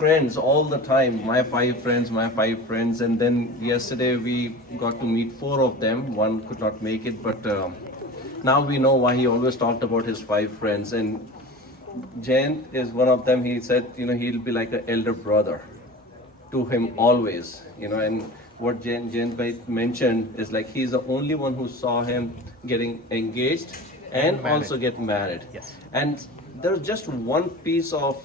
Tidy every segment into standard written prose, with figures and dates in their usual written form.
friends all the time. My 5 friends, my 5 friends, and then yesterday we got to meet 4 of them. One could not make it, but now we know why he always talked about his 5 friends. And Jayant is one of them. He said, he'll be like an elder brother to him always, and what Jayant Bhai mentioned is like he's the only one who saw him getting engaged and also get married. Yes. And there's just one piece of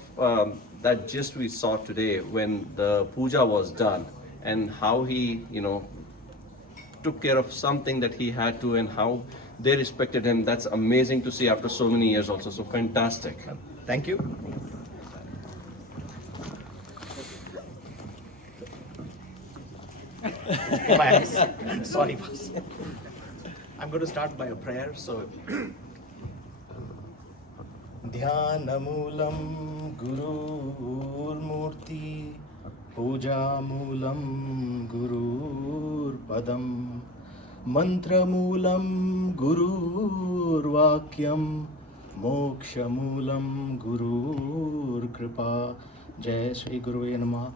that gist we saw today when the puja was done, and how he, took care of something that he had to, and how they respected him. That's amazing to see after so many years also. So fantastic. Thank you. Sorry, boss. I'm going to start by a prayer. So, Dhyanamoolam Gurur Murti Pujamoolam Gurur Padam Mantramoolam Gurur Vakyam Mokshamoolam Gurur Kripa. Jai Shri Guruve Namah.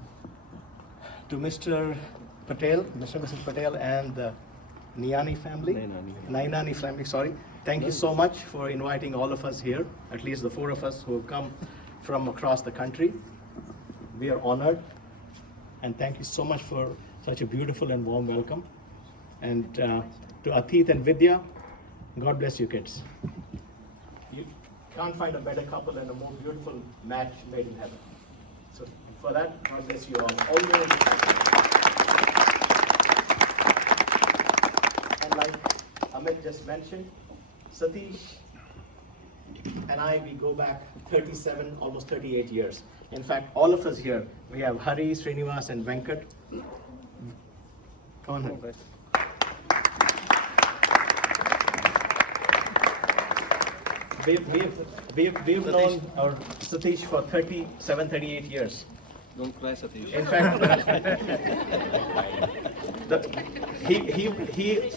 To Mr. Patel, Mr. Mrs. Patel, and the Niani family, Nainani family, sorry. Thank you so much for inviting all of us here, at least the 4 of us who have come from across the country. We are honored, and thank you so much for such a beautiful and warm welcome. And to Atit and Vidya, God bless you kids. You can't find a better couple and a more beautiful match made in heaven. So for that, God bless you all. Always. And like Amit just mentioned, Satish and I, we go back 37, almost 38 years. In fact, all of us here, we have Hari, Srinivas, and Venkat. Come on, Hari. We've known our Satish for 37, 38 years. Don't cry, Satish. In fact,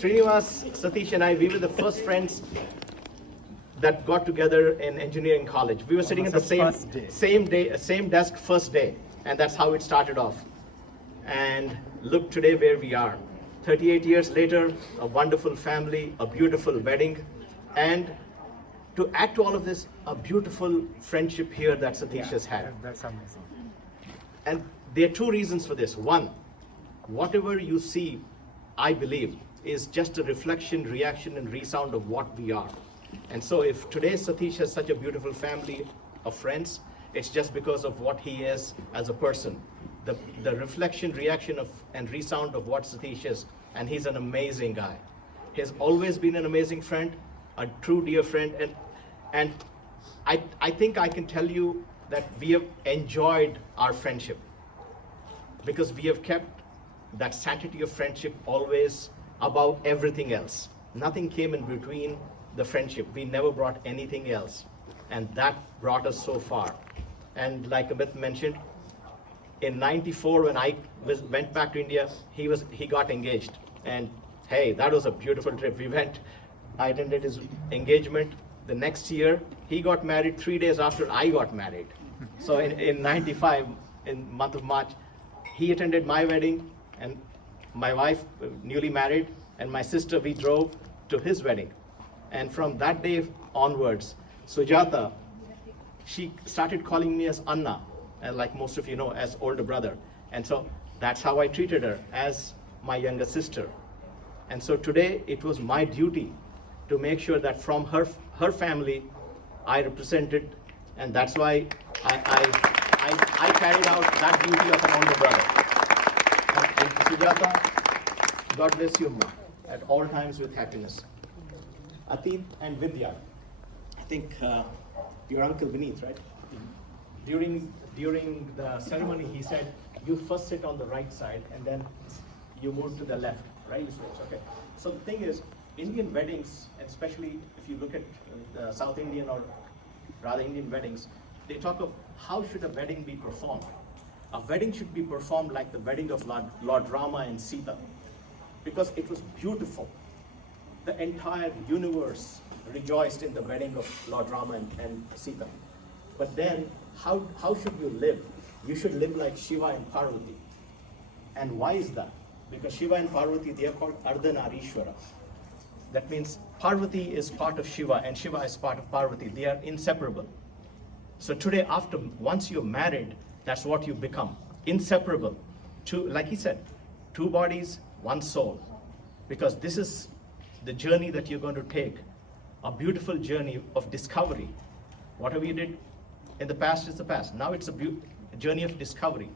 Srinivas, Satish, and I, we were the first friends that got together in engineering college. We were sitting at the same desk first day, and that's how it started off. And look today where we are. 38 years later, a wonderful family, a beautiful wedding, and to add to all of this, a beautiful friendship here that Satish has had. That's amazing. And there are 2 reasons for this. One, whatever you see, I believe, is just a reflection, reaction, and resound of what we are. And so if today Satish has such a beautiful family of friends, it's just because of what he is as a person. The reflection, reaction of, and resound of what Satish is. And he's an amazing guy. He's always been an amazing friend, a true dear friend. And I think I can tell you that we have enjoyed our friendship because we have kept that sanctity of friendship always above everything else. Nothing came in between the friendship. We never brought anything else. And that brought us so far. And like Amit mentioned, in '94 when I went back to India, he got engaged. And hey, that was a beautiful trip. We went, I attended his engagement. The next year, he got married 3 days after I got married. So in '95, in month of March, he attended my wedding, and my wife, newly married, and my sister, we drove to his wedding. And from that day onwards, Sujata, she started calling me as Anna, and like most of you know, as older brother. And so that's how I treated her, as my younger sister. And so today, it was my duty to make sure that from her family, I represented, and that's why I carried out that duty of an older brother. And Sujata, God bless you, Ma, at all times with happiness. Atit and Vidya, I think your uncle Vineet, right? During the ceremony, he said, you first sit on the right side and then you move to the left, right? You switch, okay. So the thing is, Indian weddings, especially if you look at South Indian or rather Indian weddings, they talk of how should a wedding be performed. A wedding should be performed like the wedding of Lord Rama and Sita, because it was beautiful. The entire universe rejoiced in the wedding of Lord Rama and Sita. But then, how should you live? you should live like Shiva and Parvati. And why is that? Because Shiva and Parvati, they are called Ardhanarishwara. That means Parvati is part of Shiva and Shiva is part of Parvati. They are inseparable. So today, once you're married, that's what you become. Inseparable. Two, like he said, two bodies, one soul. Because this is the journey that you're going to take. A beautiful journey of discovery. Whatever you did in the past is the past. Now it's a journey of discovery.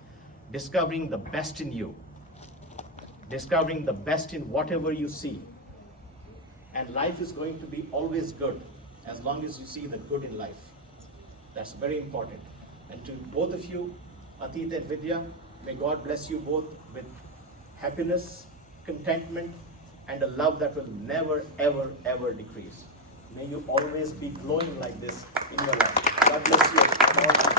Discovering the best in you. Discovering the best in whatever you see. And life is going to be always good as long as you see the good in life. That's very important. And to both of you, Atit and Vidya, may God bless you both with happiness, contentment, and a love that will never, ever, ever decrease. May you always be glowing like this in your life. God bless you.